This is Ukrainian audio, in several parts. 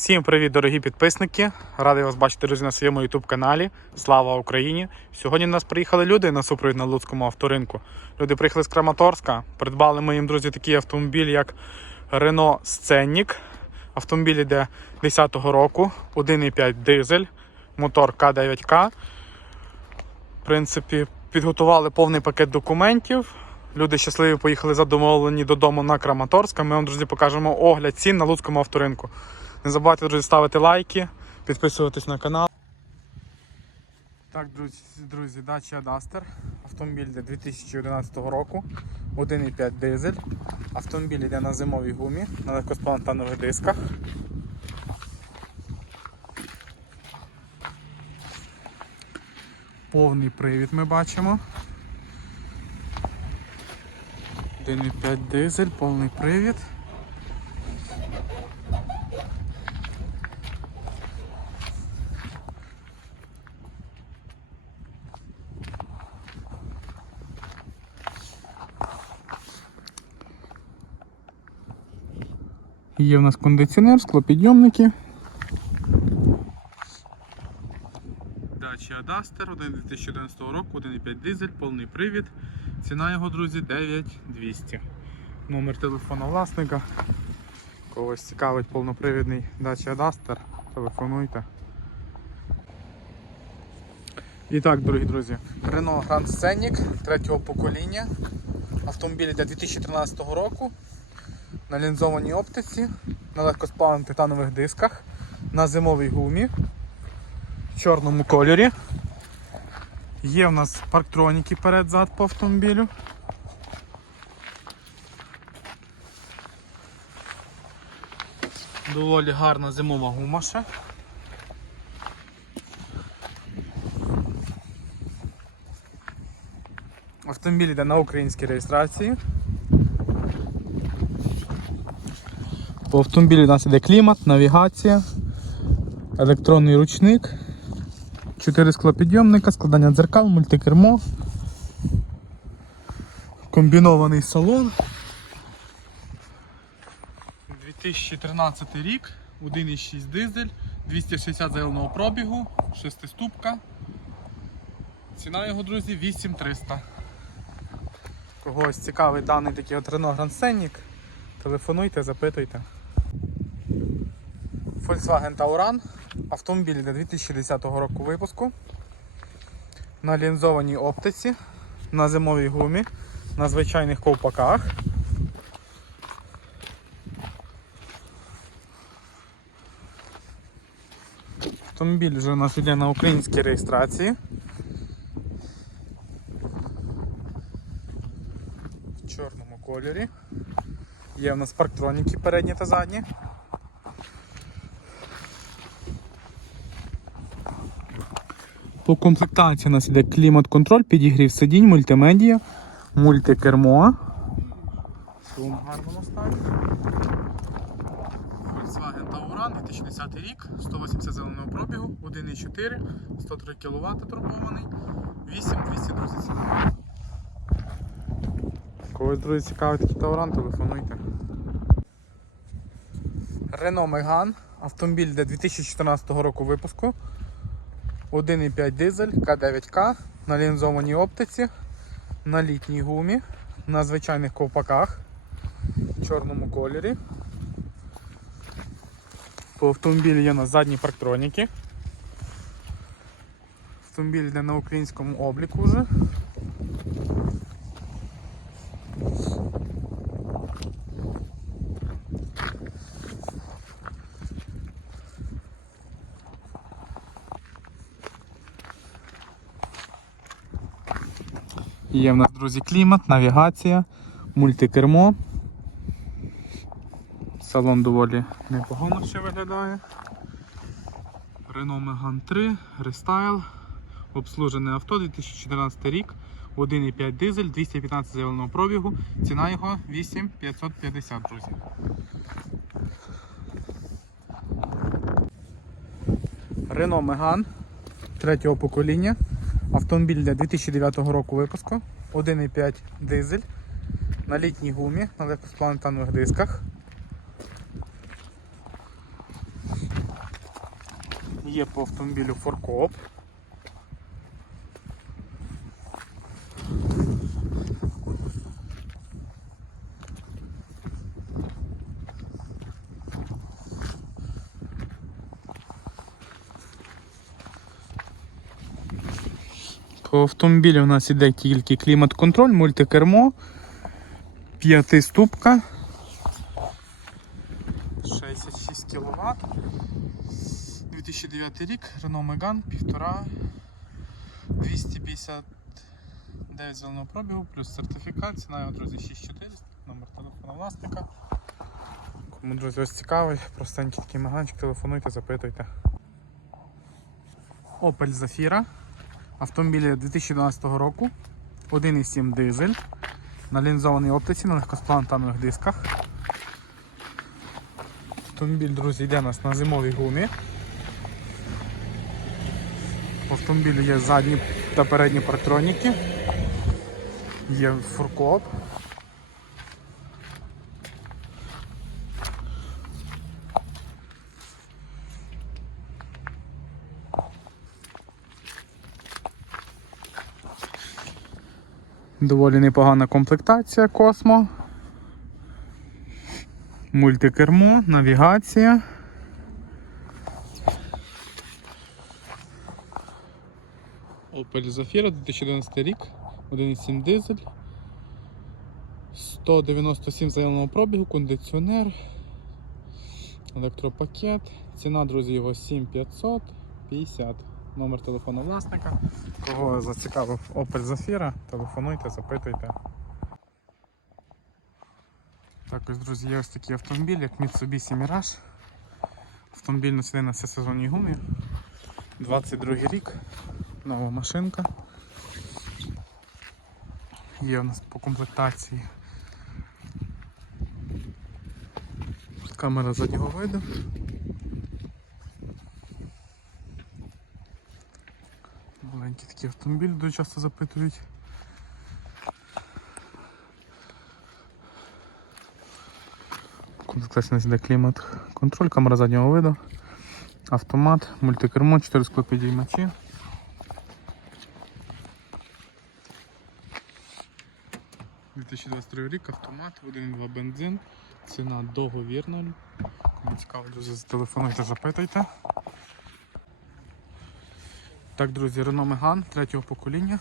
Всім привіт, дорогі підписники! Радий вас бачити, друзі, на своєму youtube каналі. Слава Україні! Сьогодні до нас приїхали люди на супровід на Луцькому авторинку. Люди приїхали з Краматорська. Придбали моїм друзі такий автомобіль, як Renault Scenic. Автомобіль йде 10-го року, 1,5 дизель, мотор К9К. В принципі, підготували повний пакет документів. Люди щасливі поїхали задоволені додому на Краматорська. Ми вам, друзі, покажемо огляд цін на Луцькому авторинку. Не забувайте, друзі, ставити лайки, підписуватись на канал. Так, друзі, друзі, Dacia Duster. Автомобіль йде 2011 року. 1,5 дизель. Автомобіль йде на зимовій гумі, на легкосплантанових дисках. Повний привід ми бачимо. 1,5 дизель, повний привід. Є в нас кондиціонер, склопідйомники. Dacia Duster 1 2011 року, 1,5 дизель, повний привід. Ціна його, друзі, 9200. Номер телефону власника. Когось цікавить повнопривідний Dacia Duster, телефонуйте. І так, дорогі друзі, Renault Grand Scenic третього покоління. Автомобіль йде 2013 року на лінзованій оптиці, на легкосплавних титанових дисках, на зимовій гумі, в чорному кольорі. Є в нас парктроніки перед-зад по автомобілю. Доволі гарна зимова гума ще. Автомобіль йде на українській реєстрації. По автомобілі у нас іде клімат, навігація, електронний ручник, 4 склопідйомника, складання дзеркал, мультикермо, комбінований салон. 2013 рік, 1,6 дизель, 260 зеленого пробігу, 6 ступка. Ціна його, друзі, 8300. Когось цікавий даний такий от Renault Grand Scenic, телефонуйте, запитуйте. Volkswagen Tauran. Автомобіль для 2010 року випуску. На лінзованій оптиці, на зимовій гумі, на звичайних ковпаках. Автомобіль вже у нас йде на українській реєстрації. В чорному кольорі. Є в нас парктроніки передні та задні. По комплектації у нас іде клімат-контроль, підігрів сидінь, мультимедія, мультикермо. Шум гарному стані. Volkswagen Tauran 2010 рік, 180 зеленого пробігу, 1,4, 103 кВт турбований, 8200 друзі ціна. Когось, друзі, цікавий такий Tauran, телефонуйте. Renault Megane, автомобіль для 2014 року випуску. 1,5 дизель К9К на лінзованій оптиці, на літній гумі, на звичайних ковпаках в чорному кольорі. По автомобілі є у нас задні парктроніки. Автомобіль йде на українському обліку вже. Є в нас, друзі, клімат, навігація, мультикермо. Салон доволі непогано ще виглядає. Renault Megane 3, Restyle, обслужене авто 2014 рік, 1,5 дизель, 215 заявленого пробігу, ціна його 8550, друзі. Renault Megane третього покоління. Автомобіль для 2009 року випуску, 1,5 дизель на літній гумі, на легкоспланетанових дисках. Є по автомобілю форкоп. По автомобілю у нас іде тільки клімат-контроль, мультикермо, п'ятиступка, 66 кВт. 2009 рік, Renault Megane, 1,5, 259 зеленого пробігу, плюс сертифікат, ціна його, друзі, 6400, номер телефону власника. Кому, друзі, ось цікавий, простенький такий маганчик, телефонуйте, запитуйте. Opel Zafira. Автомобіль 2012 року, 1,7 дизель, на лінзованій оптиці, на легкосплантанових дисках. Автомобіль, друзі, йде у нас на зимовій гумі. В автомобілі є задні та передні партроніки, є фуркоп. Доволі непогана комплектація Космо. Мультикермо, навігація. Opel Zafira 2011 рік, 1,7 дизель. 197 заявленого пробігу, кондиціонер, електропакет. Ціна, друзі, його 7550. Номер телефону власника. Кого зацікавив Opel Zafira, телефонуйте, запитуйте. Також, друзі, є ось такий автомобіль, як Mitsubishi Mirage. Автомобіль носили на всесезонній гумі. 22 рік, нова машинка. Є у нас по комплектації камера заднього виду. Такий автомобіль дуже часто запитують. Комплектація іде клімат, контроль, камера заднього виду, автомат, мультикермо, 4 склопідіймачі. – 2023 рік, автомат, 1.2 бензин, ціна договірна. Кому цікаво, друзі, зателефонуйте, запитайте. Так, друзі, Renault Megane третього покоління.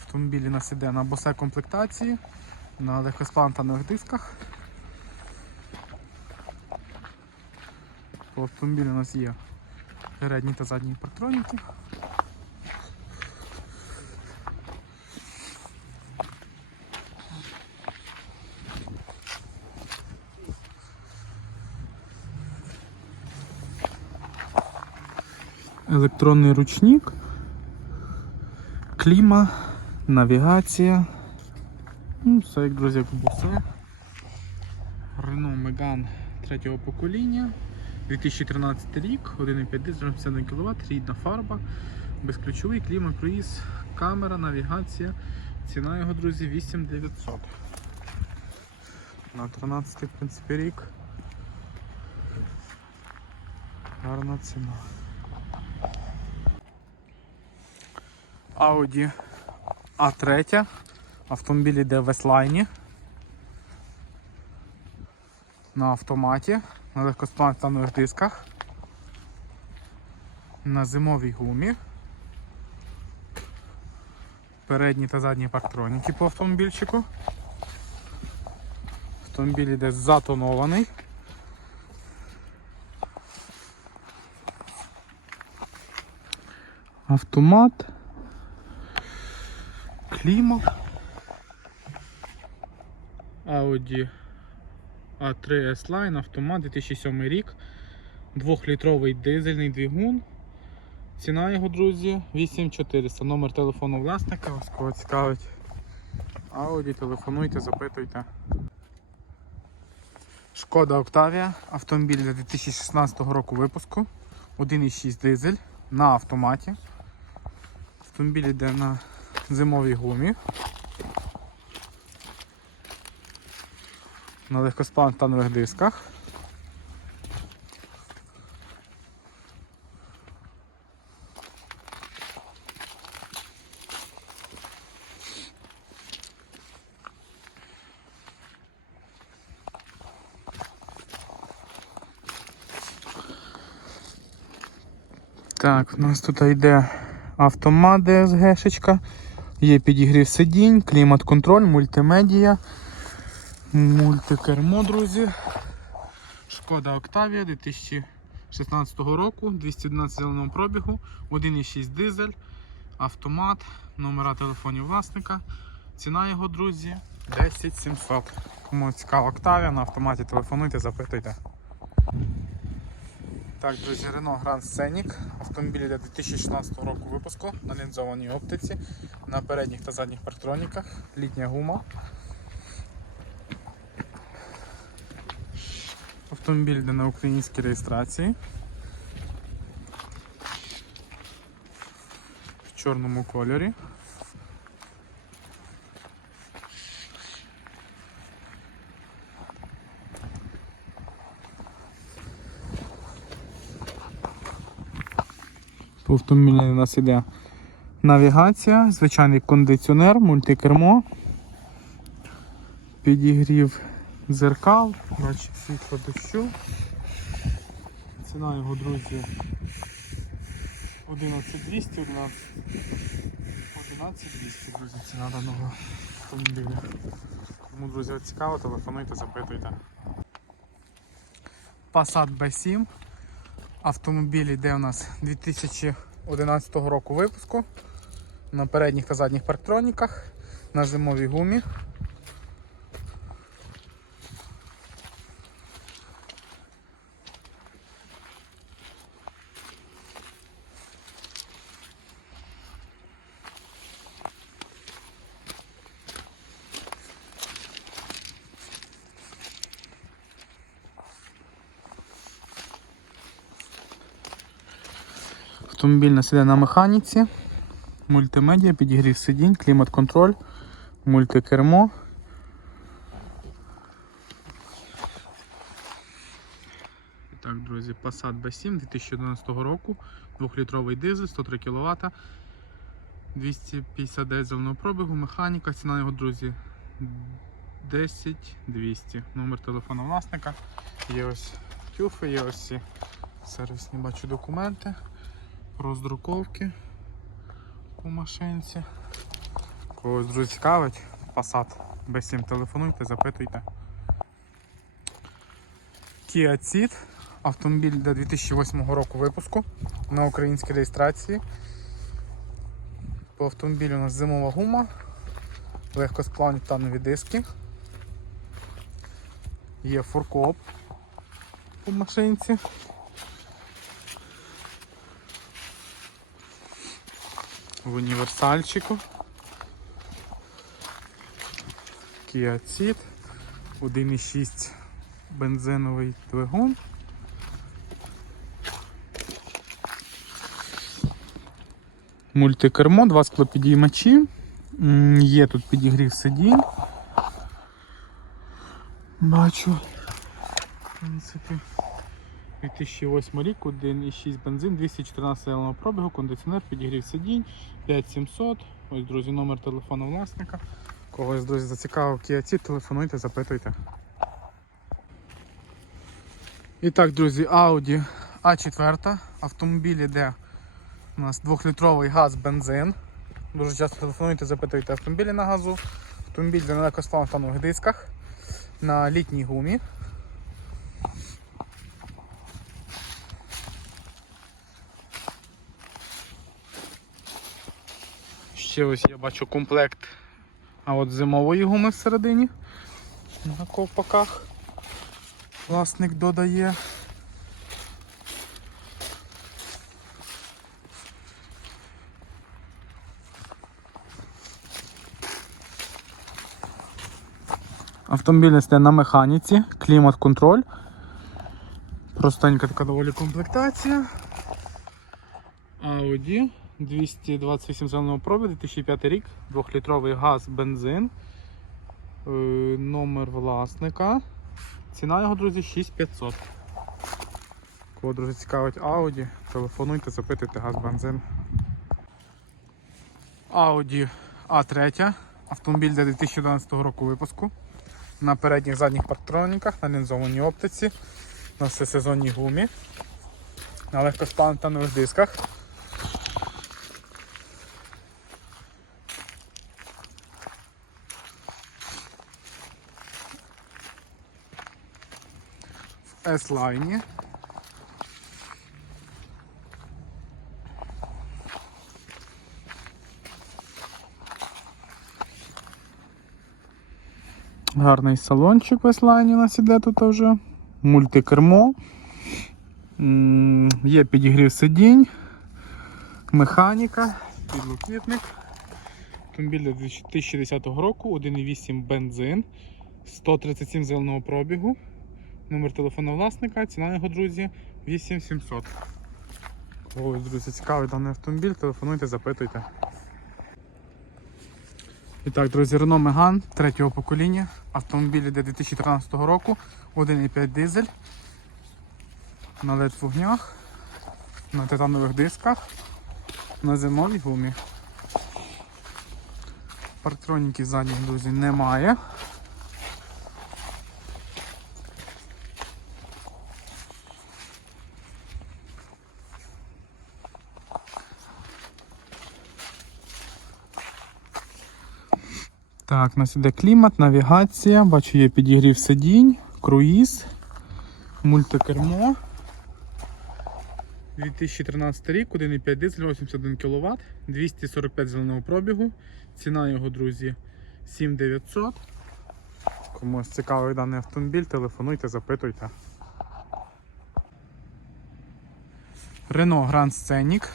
Автомобіль у нас іде на босе комплектації, на легкосплантаних дисках. По автомобілю у нас є передні та задні партроніки. Електронний ручник, кліма, навігація. Ну, все як друзі, як бусе. Renault Megane третього покоління. 2013 рік, 1,5 дизель, 51 кВт, рідна фарба, безключовий клімат, круїз, камера, навігація. Ціна його, друзі, 8900. На 13 в принципі рік. Гарна ціна. Audi A3. Автомобіль йде в S-Line. На автоматі, на легкосплантанових дисках, на зимовій гумі. Передні та задні парктроніки по автомобільчику. Автомобіль йде затонований. Автомат. Кліма. Audi A3 S-Line, автомат 2007 рік. Двохлітровий дизельний двигун. Ціна його, друзі, 8400. Номер телефону власника, вас кого цікавить. Audi, телефонуйте, запитуйте. Шкода Octavia, автомобіль для 2016 року випуску. 1,6 дизель на автоматі. Автомобіль йде на зимовій гумі. На легкосплавних танових дисках. Так, у нас тут йде автомат ДСГ-шечка є підігрів сидінь, клімат-контроль, мультимедія, мультикермо, друзі. Шкода Октавія 2016 року, 211 зеленого пробігу, 1,6 дизель, автомат, номера телефонів власника. Ціна його, друзі, 10 700. Кому цікава Октавія, на автоматі телефонуйте, запитуйте. Так, друзі, Renault Grand Scenic. Автомобіль для 2016 року випуску на лінзованій оптиці, на передніх та задніх парктроніках, літня гума. Автомобіль йде на українській реєстрації. В чорному кольорі. По автомобілі у нас іде навігація, звичайний кондиціонер, мультикермо, підігрів дзеркал, бачить світло дощу. Ціна його, друзі, 11200, 11 11200, друзі, ціна даного автомобіля. Кому, друзі, цікаво, телефонуйте, запитуйте. Passat B7. Автомобіль йде у нас 2011 року випуску на передніх та задніх парктроніках, на зимовій гумі. Автомобіль нас іде на механіці, мультимедіа, підігрів сидінь, клімат-контроль, мультикермо. І так, друзі, Passat B7 2011 року, 2-літровий дизель, 103 кВт, 259 зеленого пробігу, механіка, ціна його, друзі, 10 200. Номер телефону власника. Є ось тюфи, є ось сервісні бачу документи роздруковки по машинці. Когось друзі цікавить, Passat B7 телефонуйте, запитуйте. Kia Ceed, автомобіль до 2008 року випуску на українській реєстрації. По автомобілю у нас зимова гума, легкосплавні титанові диски. Є фуркоп по машинці. В універсальчику. Kia Ceed, 1,6 бензиновий двигун. Мультикермо, два склопідіймачі. Є тут підігрів сидінь. Бачу. В принципі. 2008 рік, 1,6 бензин, 214 зеленого пробігу, кондиціонер, підігрів сидінь, 5700. Ось, друзі, номер телефону власника. Когось, друзі, зацікавив Ceed, телефонуйте, запитуйте. І так, друзі, Audi A4. Автомобіль іде у нас 2-літровий газ бензин. Дуже часто телефонуйте, запитуйте автомобілі на газу. Автомобіль на легкосплавних дисках, на літній гумі. Ще ось я бачу комплект а от зимової гуми всередині на ковпаках. Власник додає. Автомобіль несе на механіці, клімат-контроль. Простенька така доволі комплектація. Audi 228 зеленого пробігу, 2005 рік, 2-літровий газ, бензин. Е, Номер власника. Ціна його, друзі, 6500. Кого, друзі, цікавить Audi, телефонуйте, запитуйте газ, бензин. Audi A3. Автомобіль для 2011 року випуску. На передніх задніх парктроніках, на лінзованій оптиці, на всесезонній гумі. На легкосплантанових дисках. S-лайні. Гарний салончик в S-лайні у нас іде тут вже. Мультикермо. Є підігрів сидінь, механіка, підлокітник. Автомобіль 2010 року, 1,8 бензин, 137 зеленого пробігу. Номер телефону власника, ціна його, друзі, 8700. Ось, друзі, цікавий даний автомобіль, телефонуйте, запитуйте. І так, друзі, Renault Megane третього покоління. Автомобіль йде 2013 року, 1,5 дизель. На LED вогнях, на титанових дисках, на зимовій гумі. Парктроніків задніх, друзі, немає. Так, у нас іде клімат, навігація, бачу, є підігрів сидінь, круїз, мультикермо. 2013 рік, 1,5 дизель, 81 кВт, 245 зеленого пробігу. Ціна його, друзі, 7900. Комусь цікавий даний автомобіль, телефонуйте, запитуйте. Renault Grand Scenic.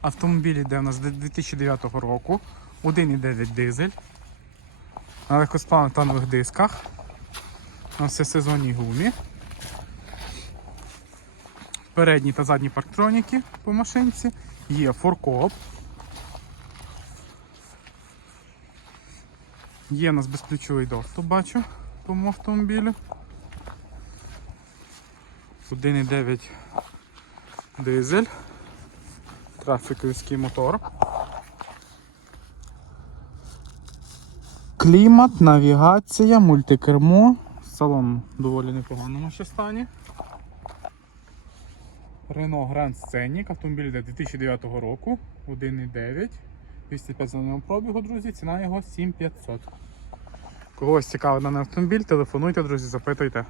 Автомобіль йде у нас з 2009 року. 1,9 дизель. На легкосплавних дисках. На всесезонній гумі. Передні та задні парктроніки по машинці. Є форкоп. Є у нас безключовий доступ, бачу, по тому автомобілю. 1,9 дизель. Трафіковський мотор. Клімат, навігація, мультикермо. Салон в доволі непоганому ще стані. Рено Гранд Сценік, автомобіль 2009 року, 1,9, 205 зеленого пробігу, друзі, ціна його 7500. Когось цікавий даний автомобіль, телефонуйте, друзі, запитуйте.